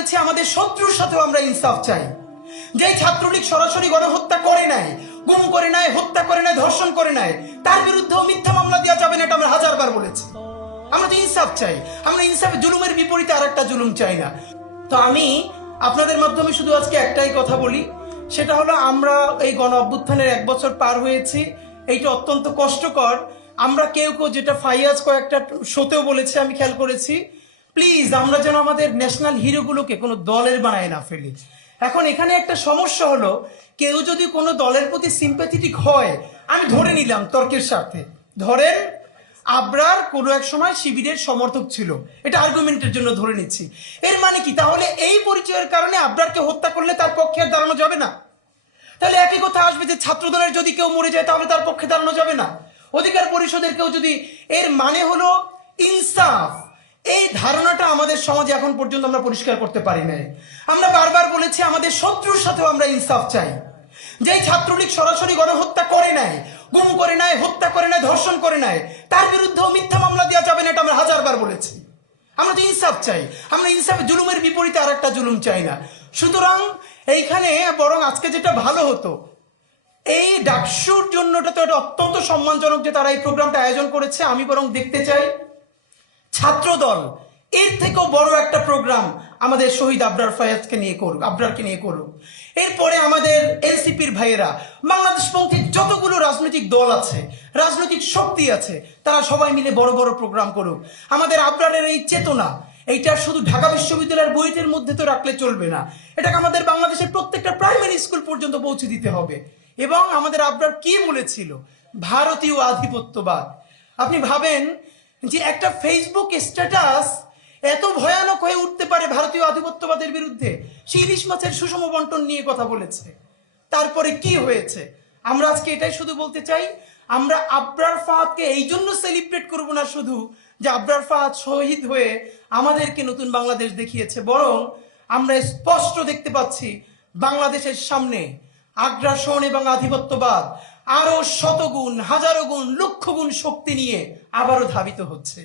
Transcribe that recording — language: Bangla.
বলেছি আমাদের শত্রুর সাথেও আমরা ইনসাফ চাই। যেই ছাত্রলীগ সরাসরি গণহত্যা করে নাই, গুম করে নাই, হত্যা করে নাই, ধর্ষণ করে নাই, তার বিরুদ্ধেও মিথ্যা মামলা দেওয়া যাবে না, এটা আমরা হাজারবার বলেছি। আমরা তো ইনসাফ চাই, আমরা ইনসাফ, জুলুমের বিপরীতে আর একটা জুলুম চাই না। তো আমি আপনাদের মাধ্যমে শুধু আজকে একটাই কথা বলি, সেটা হলো আমরা এই গণ অভ্যুত্থানের 1 বছর পার হয়েছি, এইটা অত্যন্ত কষ্টকর। আমরা কেউ কেউ, যেটা ফাইয়াজ কয়েকটা শোতেও বলেছে, আমি খেয়াল করেছি, প্লিজ আমরা যেন আমাদের ন্যাশনাল হিরোগুলোকে কোনো দলের বানায় না ফেলি। এখন এখানে একটা সমস্যা হলো, কেউ যদি কোনো দলের প্রতি সিম্প্যাথেটিক হয়, আমি ধরে নিলাম তর্কের সাথে, ধরেন আবরার কোনো এক সময় শিবিরের সমর্থক ছিল, এটা আর্গুমেন্টের জন্য ধরে নিচ্ছি, এর মানে কি তাহলে এই পরিচয়ের কারণে আবরারকে হত্যা করলে তার পক্ষে আর দাঁড়ানো যাবে না? তাহলে একই কথা আসবে যে ছাত্রদলের যদি কেউ মরে যায় তাহলে তার পক্ষে দাঁড়ানো যাবে না? অধিকার পরিষদের কেউ যদি, এর মানে হলো ইনসাফ। এই ধারণাটা আমাদের সমাজে এখন পর্যন্ত আমরা পরিষ্কার করতে পারি নাই। আমরা বারবার বলেছি আমাদের শত্রুর সাথেও আমরা ইনসাফ চাই। যেই ছাত্রলীগ সরাসরি গণহত্যা করে নাই, গুম করে নাই, হত্যা করে নাই, ধর্ষণ করে নাই, তার বিরুদ্ধেও মিথ্যা মামলা দেওয়া যাবে না, এটা আমরা হাজারবার বলেছি। আমরা তো ইনসাফ চাই, আমরা ইনসাফ, জুলুমের বিপরীতে আর একটা জুলুম চাই না। সুতরাং এইখানে বরং আজকে যেটা ভালো হতো, এই ডাকসুর জন্যটা তো এটা অত্যন্ত সম্মানজনক যে তারা এই প্রোগ্রামটা আয়োজন করেছে। আমি বরং দেখতে চাই ছাত্রদল এর থেকেও বড় একটা প্রোগ্রাম আমাদের শহীদ আবরার ফায়াজকে নিয়ে করুক, আবরারকে নিয়ে করুক। এরপরে আমাদের এনসিপির ভাইয়েরা, বাংলাদেশপন্থী যতগুলো রাজনৈতিক দল আছে, রাজনৈতিক শক্তি আছে, তারা সবাই মিলে বড় বড় প্রোগ্রাম করুক। আমাদের আবরারের এই চেতনা, এইটা শুধু ঢাকা বিশ্ববিদ্যালয়ের বইয়ের মধ্যে তো রাখলে চলবে না, এটাকে আমাদের বাংলাদেশের প্রত্যেকটা প্রাইমারি স্কুল পর্যন্ত পৌঁছে দিতে হবে। এবং আমাদের আবরার কি বলেছিল, ভারতীয় আধিপত্যবাদ। আপনি ভাবেন যে একটা ফেসবুক স্ট্যাটাস এত ভয়ানক হয়ে উঠতে পারে ভারতীয় আধিপত্যবাদের বিরুদ্ধে। সে ইলিশ মাছের সুষম বন্টন নিয়ে কথা বলেছে, তারপরে কি হয়েছে। আমরা আজকে এটাই শুধু বলতে চাই, আমরা আবরার ফাহাদকে এই জন্য সেলিব্রেট করব না শুধু যে আবরার ফাহাদ শহীদ হয়ে আমাদেরকে নতুন বাংলাদেশ দেখিয়েছে, বরং আমরা স্পষ্ট দেখতে পাচ্ছি বাংলাদেশের সামনে আগ্রাসন এবং আধিপত্যবাদ আরো শতগুণ, হাজারো গুণ, লক্ষ গুণ শক্তি নিয়ে আবারও ধাবিত হচ্ছে।